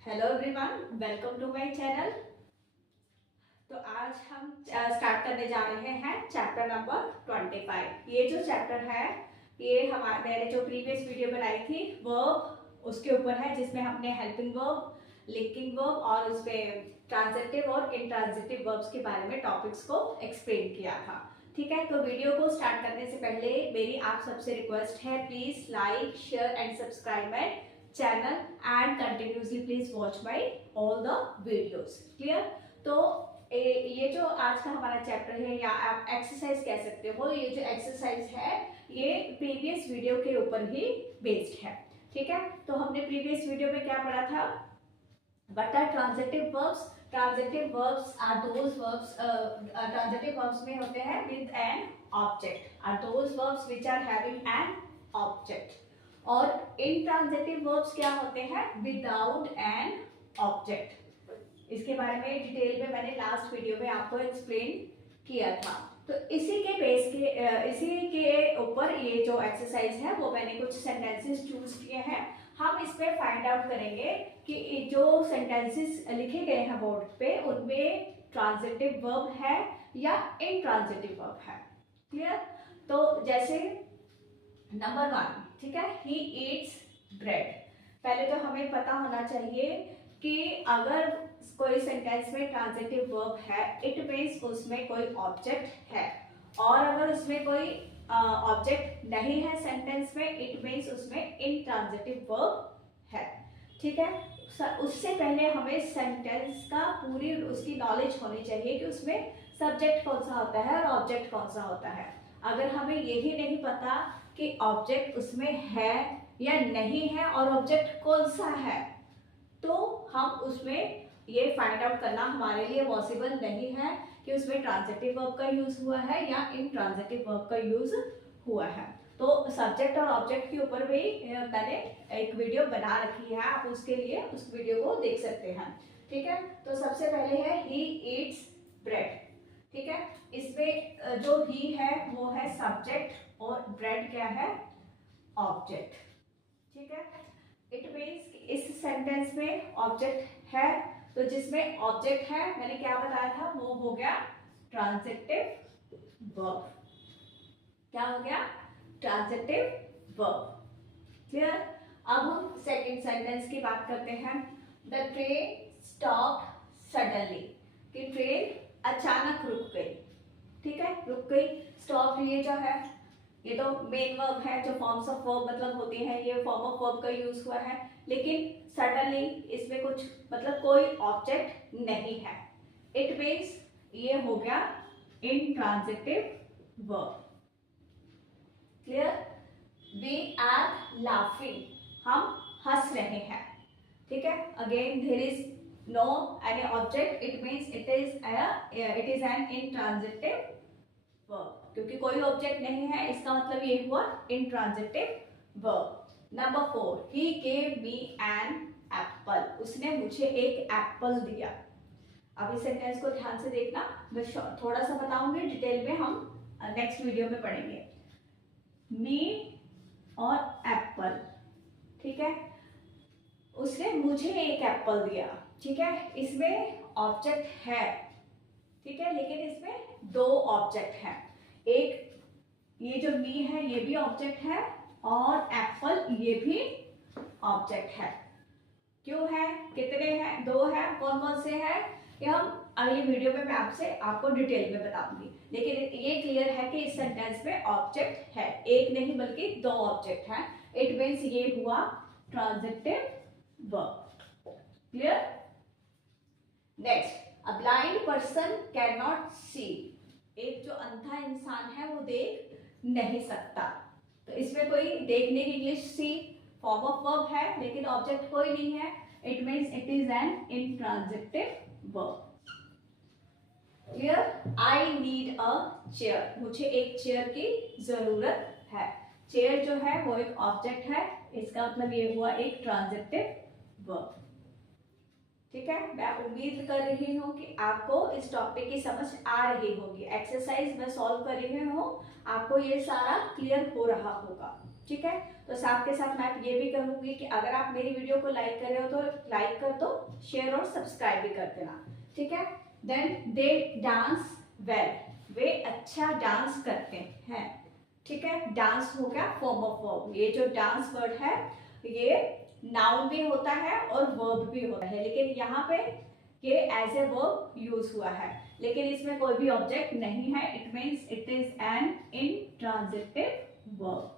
Hello everyone, welcome to my channel. तो आज हम स्टार्ट करने जा रहे हैं चैप्टर नंबर 25। ये जो चैप्टर है ये हमारे मैंने जो प्रीवियस वीडियो बनाई थी वर्ब उसके ऊपर है, जिसमें हमने हेल्पिंग वर्ब, लिंकिंग वर्ब और उसमें ट्रांजिटिव और इंट्रांजिटिव वर्ब्स के बारे में टॉपिक्स को एक्सप्लेन किया था। ठीक है, तो वीडियो को स्टार्ट करने से पहले मेरी आप सबसे रिक्वेस्ट है, please like share and subscribe my channel and continuously please watch my all the videos. Clear? तो ये जो आज का हमारा चैप्टर है या आप एक्सरसाइज कह सकते हो, ये जो एक्सरसाइज है ये प्रीवियस वीडियो के ऊपर ही बेस्ड है। ठीक है, तो हमने प्रीवियस वीडियो में क्या पढ़ा था? What are transitive verbs? Transitive verbs are those verbs, transitive verbs में होते हैं with an object, are those verbs which are having an object. और intransitive verbs क्या होते हैं? Without an object. इसके बारे में डिटेल में मैंने लास्ट वीडियो में आपको एक्सप्लेन किया था। तो इसी के बेस के इसी के ऊपर ये जो एक्सरसाइज है वो मैंने कुछ सेंटेंसेस चूज किए हैं। हम इसमें फाइंड आउट करेंगे कि जो सेंटेंसेस लिखे गए हैं बोर्ड पे उनमें ट्रांजिटिव वर्ब है या इनट्रांजिटिव वर्ब है। क्लियर? तो जैसे नंबर 1, ठीक है, ही ईट्स ब्रेड। पहले तो हमें पता होना चाहिए कि अगर कोई सेंटेंस में ट्रांजिटिव वर्ब है इट मीन्स उसमें कोई ऑब्जेक्ट है, और अगर उसमें कोई ऑब्जेक्ट नहीं है सेंटेंस में इट मीन्स उसमें इनट्रांजिटिव वर्ब है। ठीक है, उससे पहले हमें सेंटेंस का पूरी उसकी नॉलेज होनी चाहिए कि उसमें सब्जेक्ट कौन सा होता है और ऑब्जेक्ट कौन सा होता है। अगर हमें यही नहीं पता कि ऑब्जेक्ट उसमें है या नहीं है और ऑब्जेक्ट कौन सा है, तो हम उसमें ये फाइंड आउट करना हमारे लिए पॉसिबल नहीं है कि उसमें ट्रांजिटिव वर्ब का यूज हुआ है या इनट्रांजिटिव वर्ब का यूज हुआ है। तो सब्जेक्ट और ऑब्जेक्ट के ऊपर भी मैंने एक वीडियो बना रखी है, आप उसके लिए उस वीडियो को देख सकते हैं। ठीक है, तो सबसे पहले है ही ईट्स ब्रेड। ठीक है, इसमें जो ही है वो है सब्जेक्ट और ब्रेड क्या है? ऑब्जेक्ट। ठीक है, इट मीन्स इस सेंटेंस में ऑब्जेक्ट है, तो जिसमें ऑब्जेक्ट है मैंने क्या बताया था वो हो गया ट्रांजिटिव वर्ब। क्या हो गया? Transitive verb. क्लियर? अब हम सेकंड सेंटेंस की बात करते हैं। द ट्रेन स्टॉप्ड सडनली, कि ट्रेन अचानक रुक गई। ठीक है, रुक गई। स्टॉप ये जो है ये तो मेन वर्ब है, जो फॉर्म्स ऑफ वर्ब मतलब होती है, ये फॉर्म ऑफ वर्ब का यूज हुआ है। लेकिन सडनली इसमें कुछ मतलब कोई ऑब्जेक्ट नहीं है, इट मीन्स ये हो गया intransitive verb. Clear? We are laughing, हम हंस रहे हैं। ठीक है, again there is no any object, it means it is an intransitive verb. क्योंकि कोई ऑब्जेक्ट नहीं है इसका मतलब ये हुआ intransitive verb. Number 4, he gave me an apple, उसने मुझे एक एप्पल दिया। अब इस सेंटेंस को ध्यान से देखना, मैं थोड़ा सा बताऊंगी, डिटेल में हम नेक्स्ट वीडियो में पढ़ेंगे। मी और एप्पल, ठीक है, उसने मुझे एक एप्पल दिया। ठीक है, इसमें ऑब्जेक्ट है, ठीक है, लेकिन इसमें दो ऑब्जेक्ट हैं। एक ये जो मी है ये भी ऑब्जेक्ट है और एप्पल ये भी ऑब्जेक्ट है। क्यों है? कितने हैं? दो है। कौन कौन से हैं ये हम अगली वीडियो में मैं आपको डिटेल में बताऊंगी। लेकिन ये क्लियर है कि इस सेंटेंस में ऑब्जेक्ट है, एक नहीं बल्कि दो ऑब्जेक्ट हैं। इट मीन्स ये हुआ transitive verb. Clear? Next, a blind person can not see, एक जो अंधा इंसान है वो देख नहीं सकता। तो इसमें कोई देखने की इंग्लिश सी फॉर्म ऑफ वर्ब है लेकिन ऑब्जेक्ट कोई नहीं है, it means it is an intransitive verb. Clear? I need a chair, मुझे एक चेयर की जरूरत है। चेयर जो है वो एक ऑब्जेक्ट है, इसका मतलब ये हुआ एक ट्रांजिटिव वर्ब। ठीक है, मैं उम्मीद कर रही हूँ कि आपको इस टॉपिक की समझ आ रही होगी। एक्सरसाइज मैं सॉल्व कर रही हूँ, आपको ये सारा क्लियर हो रहा होगा। ठीक है। तो साथ के साथ मैं ये भी कहूंगी कि अगर आप मेरी वीडियो को लाइक कर रहे हो तो लाइक कर दो, शेयर और सब्सक्राइब भी कर देना, ठीक है। देन दे डांस वेल, वे अच्छा डांस करते हैं, ठीक है। डांस हो गया फॉर्म ऑफ वर्ब। ये जो डांस वर्ड है ये नाउन भी होता है और वर्ब भी होता है, लेकिन यहाँ पे ये एज ए वर्ब यूज हुआ है, लेकिन इसमें कोई भी ऑब्जेक्ट नहीं है। It means it is an intransitive verb.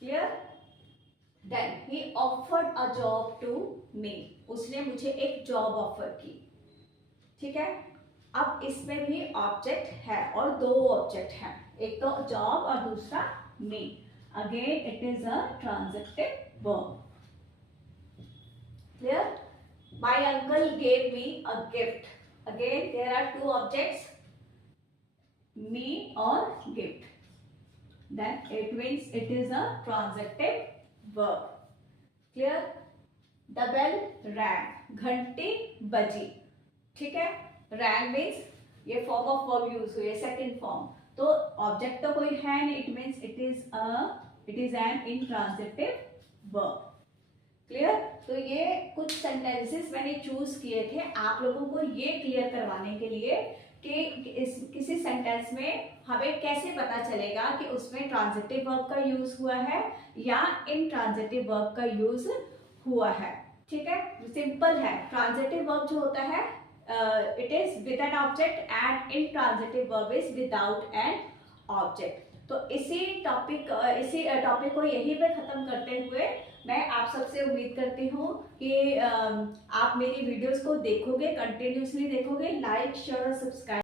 Clear? Then he offered a job to me, उसने मुझे एक जॉब ऑफर की, ठीक है। अब इसमें भी ऑब्जेक्ट है और दो ऑब्जेक्ट है, एक तो जॉब और दूसरा me. Again it is a transitive verb. Clear? My uncle gave me a gift. Again, there are two objects, me or gift. Then it means it is a transitive verb. Clear? The bell rang. घंटी बजी, ठीक है। Rang means ये form of verb use हुई है, second form. तो object तो कोई है नहीं. It means it is an intransitive verb. Clear? तो ये कुछ सेंटेंसेस मैंने चूज किए थे आप लोगों को ये क्लियर करवाने के लिए कि किसी सेंटेंस में हमें कैसे पता चलेगा कि उसमें ट्रांजिटिव वर्ब का यूज हुआ है या इनट्रांजिटिव वर्ब का यूज हुआ है, ठीक है। सिंपल है। ट्रांजिटिव वर्ब जो होता है it is with an object and intransitive verb is without an object. तो इसी टॉपिक को यहीं पे खत्म करते हुए मैं आप सबसे उम्मीद करती हूँ कि आप मेरी वीडियोस को देखोगे, कंटिन्यूसली देखोगे, लाइक शेयर और सब्सक्राइब